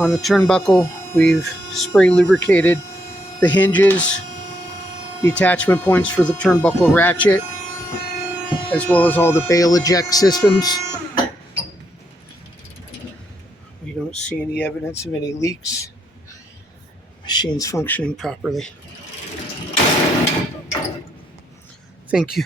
On the turnbuckle, we've spray lubricated the hinges, the attachment points for the turnbuckle ratchet, as well as all the bail eject systems. We don't see any evidence of any leaks. Machine's functioning properly. Thank you.